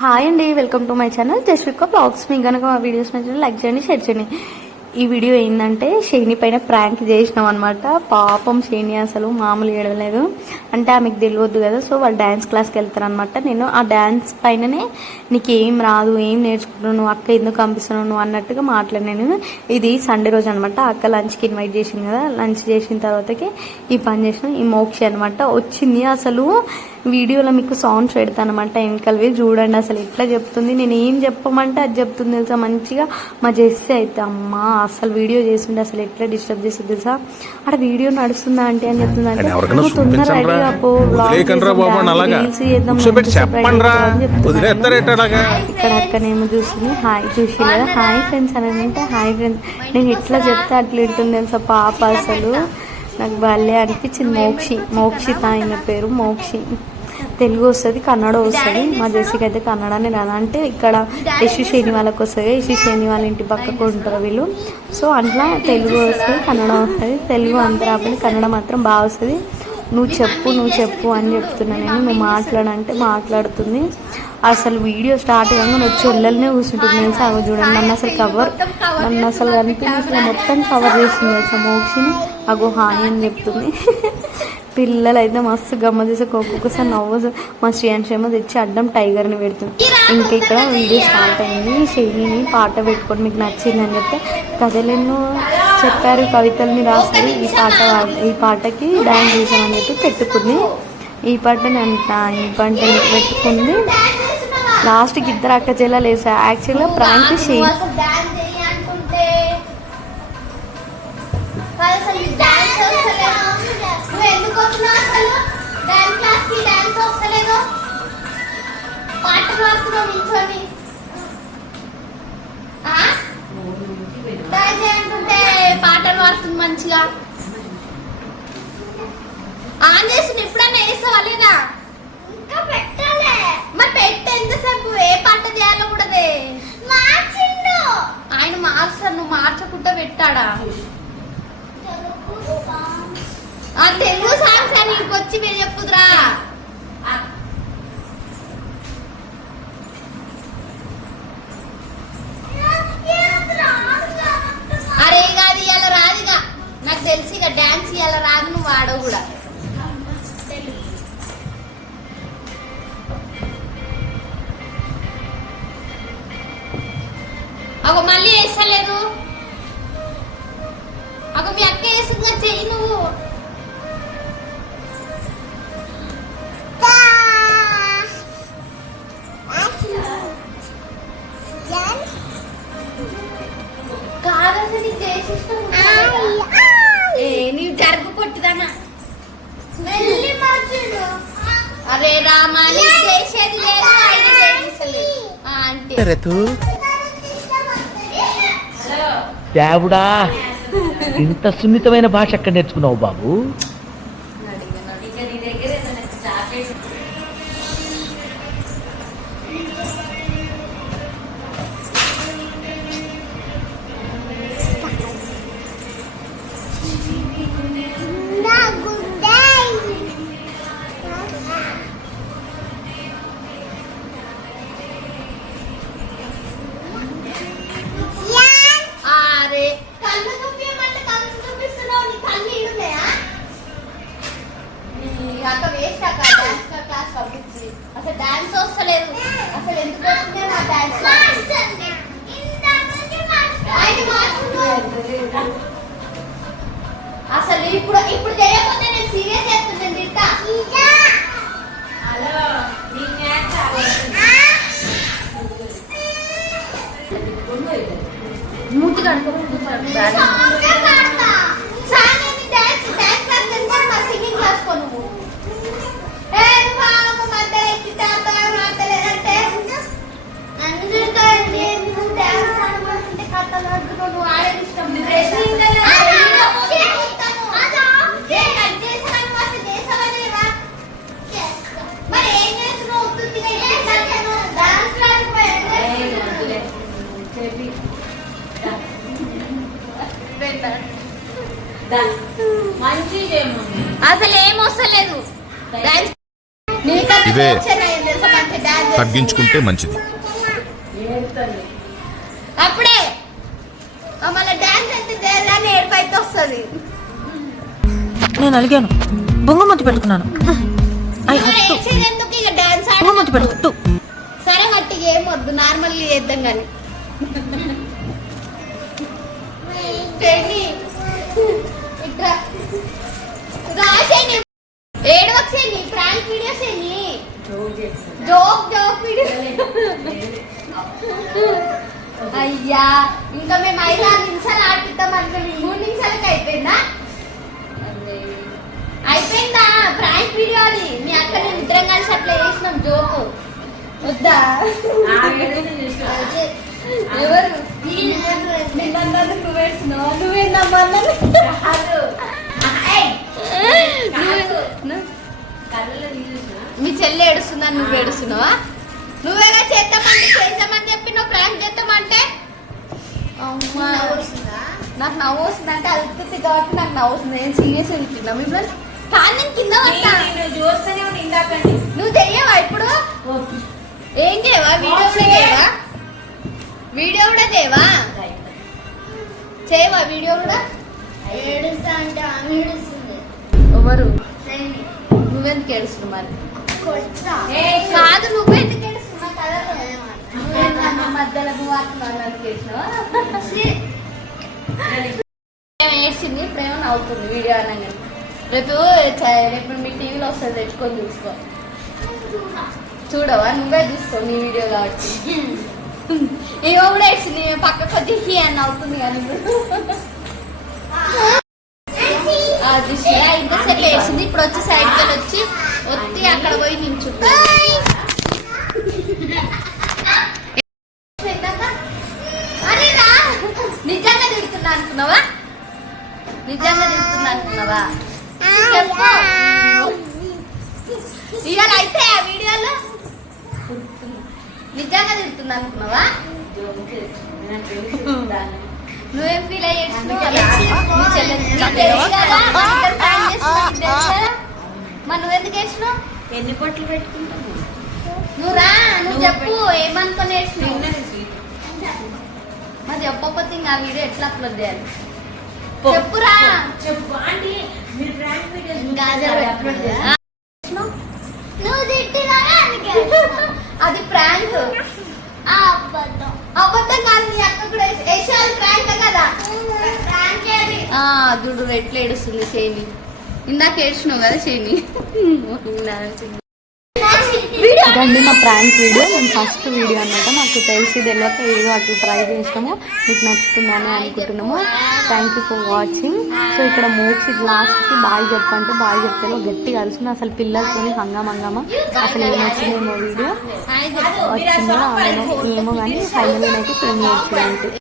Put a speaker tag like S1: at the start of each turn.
S1: Hi అండి welcome to my channel Jasvika blogs మీకు కనుక మా వీడియోస్ నచ్చిన లైక్ చేయండి షేర్ చేయండి. ఈ వీడియో ఏంటంటే షేని పైన ప్రాంక్ చేసినాం అనమాట పాపం షేని అసలు మామూలు ఏడవలేదు. అంటే ఆమెకు తెలియద్దు కదా సో వాళ్ళు డ్యాన్స్ క్లాస్కి వెళ్తారనమాట నేను ఆ డ్యాన్స్ పైననే నీకు ఏం రాదు ఏం నేర్చుకుంటున్నావు నువ్వు అక్క ఎందుకు పంపిస్తున్నావు నువ్వు అన్నట్టుగా మాట్లాడినాను ఇది సండే రోజు అనమాట అక్క లంచ్కి ఇన్వైట్ చేసింది కదా లంచ్ చేసిన తర్వాతకి ఈ పని చేసిన. ఈ మోక్షి అనమాట వచ్చింది అసలు వీడియోలో మీకు సాంగ్స్ పెడతాను అనమాట వెనకలవి చూడండి అసలు ఎట్లా చెప్తుంది నేను ఏం చెప్పమంటే అది చెప్తుంది తెలుసా? మంచిగా మా జెస్సీ అయితే అమ్మా అసలు వీడియో చేస్తుండే అసలు ఎట్లా డిస్టర్బ్ చేస్తుంది తెలుసా? అక్కడ వీడియో నడుస్తుందా అంటే అని చెప్తుంది అంటే తొందర? ఇక్కడ అక్కనేమో చూసింది హాయ్ చూసి కదా హాయ్ ఫ్రెండ్స్ అని అంటే హాయ్ ఫ్రెండ్స్ నేను ఎట్లా చెప్తే అట్లా ఇఉంటుంది తెలుసా పాప అసలు. నాకు భలే అనిపించింది. మోక్షి మోక్షిత ఆయన పేరు మోక్షి. తెలుగు వస్తుంది కన్నడ వస్తుంది. మా జెస్సీకి అయితే కన్నడనే రాదు. అంటే ఇక్కడ యశు శ్రేణి వాళ్ళకి వస్తుంది. యశు శ్రేణి వాళ్ళ ఇంటి పక్కకు ఉంటారు వీళ్ళు. సో అట్లా తెలుగు వస్తుంది కన్నడ వస్తుంది. తెలుగు అంత రాకపోతే కన్నడ మాత్రం బాగా వస్తుంది. నువ్వు చెప్పు నువ్వు చెప్పు అని చెప్తున్నా నేను. నువ్వు మాట్లాడంటే మాట్లాడుతుంది. అసలు వీడియో స్టార్ట్ కాగా నువ్వు చెల్లెలనే కూర్చుంటుంది తెలుసా? అవి చూడండి నన్ను అసలు కవర్ నన్ను అసలు కనిపించి అసలు మొత్తం కవర్ చేసింది తెలుసా మోక్షిని? అగో హాయ్ అని చెప్తుంది. పిల్లలు అయితే మస్తు గమ్మ చేసే ఒక్కొక్కసారి నవ్వు. మా శ్రీయాంశ్ ఏమో తెచ్చి అడ్డం టైగర్ని పెడుతుంది. ఇంకా ఇక్కడ వీడియో స్టార్ట్ అయింది. షెయిని పాట పెట్టుకొని మీకు నచ్చింది అని చెప్తే కథలెన్నో చెప్పారు కవితల్ని రాస్తారు ఈ పాట ఈ పాటకి డాన్స్ చేసామని చెప్పి పెట్టుకుంది. ఈ పాటని అంట ఈ పాటని పెట్టుకుంది. లాస్ట్కి ఇద్దరు అక్క చెల్లెలు వేసా యాక్చువల్గా ప్రాంక్ షెయిన్
S2: మంచిగా. ఆన్ చేసిన ఎప్పుడన్నా వేస్తావా లేదా? ఇంకా పెట్టాలే. మరి పెట్టి ఎంతసేపు? ఏ పాట చేయాలో కూడా మార్చిండు. ఆయన మార్చారు నువ్వు మార్చకుండా పెట్టాడా? ఆ తెలుగు సాంగ్స్ అని ఇంటికి వచ్చి మీరు చెప్పుదురా.
S3: రేతు? దేవుడా ఇంత సున్నితమైన భాష ఎక్కడ నేర్చుకున్నావు బాబు?
S2: అసలు డాన్స్ వస్తలేదు. అసలు ఎందుకు వస్తుంది నా డాన్స్ అసలు ఇప్పుడు ఇప్పుడు చేయకపోతే
S4: ఇవే. తగ్గించుకుంటే మంచిది.
S2: అప్పుడే
S5: నేను అలిగాను. బొంగమతి పెట్టుకున్నాను. బొంగమతి పెట్టు
S2: సరే మట్టి ఏం వద్దు. నార్మల్ చేద్దాం కానీ జోక్ జోక్ అయ్యా ఇంకా మేము ఐదు ఆరు నిమిషాలు ఆడిద్దాం అనుకుని మూడు నిమిషాలకి అయిపోయిందా? అయిపోయిందా? ప్రాంక్ వీడియో అది. మీ అక్క నేను ఇద్దరం కలిసి అట్లా చేసినాం. ఏడుస్తున్నావా? నువ్వేగా చేద్దామంటే చేద్దామని చెప్పి నువ్వు ప్రాంక్ చేద్దామంటే? అమ్మా నాకు నవ్వు వస్తుంది? అంటే అదుపుతుంది కాబట్టి నాకు నవ్వు వస్తుంది. నేను సీరియస్ వెళ్తున్నా మిమ్మల్ని కానీ కింద పడతా నువ్వు చెయ్యవా ఇప్పుడు? ఏం చేయవా? వీడియో కూడా చేయవా? వీడియో కూడా చేయవా? చేయవా వీడియో కూడా?
S6: ఏడుస్తా అంటే ఆమె ఏడుస్తుంది.
S2: ఎవరు? నువ్వెందుకు ఏడుస్తున్నావు మరి? కాదు మధ్యలో నువ్వు ఏడ్చింది ఇప్పుడేమో నవ్వుతుంది వీడియో అనగానే. రేపు రేపు మీ టీవీలో వస్తుంది తెచ్చుకొని చూసుకో. చూడవా? నువ్వే చూసుకో నీ వీడియో కాబట్టి. ఏమో కూడా ఏడ్చింది పక్క కొద్ది అని అవుతుంది కానీ ఇప్పుడు. ఇంతసేపు వేసింది ఇప్పుడు వచ్చి సైడ్కి వచ్చి వచ్చి అక్కడ పోయి రా. నిజంగా తిడుతున్నా అనుకున్నావా? నిజంగా తిడుతున్నా అనుకున్నావా? ఇవాళ అయితే ఆ వీడియోలో నిజంగా తిడుతున్నా అనుకున్నావా? నువ్వేం ఫీల్ మరి నువ్వెందుకు వేసినావు?
S5: ఎన్ని పొట్లు పెట్టుకుంటావు?
S2: నువ్వు రా నువ్వు చెప్పు ఏమనుకొని వేసినావు? మరి చెప్పకపోతే ఇంకా ఆ వీడియో ఎట్లా అప్లోడ్ చేయాలి? చెప్పురా
S5: చెప్పు ఆంటీ మీరు ప్రాంక్ వీడియోస్
S2: గాజర్ అప్లోడ్ చేయాలి
S6: నువ్వు తిట్టినా
S2: అది ప్రాంక్.
S6: అబద్ధం.
S2: అబద్ధం కాదు నీ అక్క కూడా ప్రాంక్ కదా?
S6: ప్రాంక్
S2: ఆ చూడు ఎట్లా ఏడుస్తుంది చేని ఇందాక ఏడ్చినావు కదా చేని
S1: ఇదండి మా ప్రాంక్ వీడియో. నేను ఫస్ట్ వీడియో అన్నమాట. మాకు తెలిసి తెలియక ఏదో అటు ట్రై చేసినాము. మీకు నచ్చుతుందని అనుకుంటున్నాము. Thank you for watching so ఇక్కడ మోక్షి లాస్ట్కి బాయ్ చెప్పంటే బాయ్ చెప్తే గట్టి కలిసింది అసలు పిల్లలతో హంగామ హంగామా. అసలు ఏం వచ్చిందేమో వీడియో. వచ్చిందో? ఏమో కానీ ఫైనల్ అయితే ఫిల్మ్ చేసింది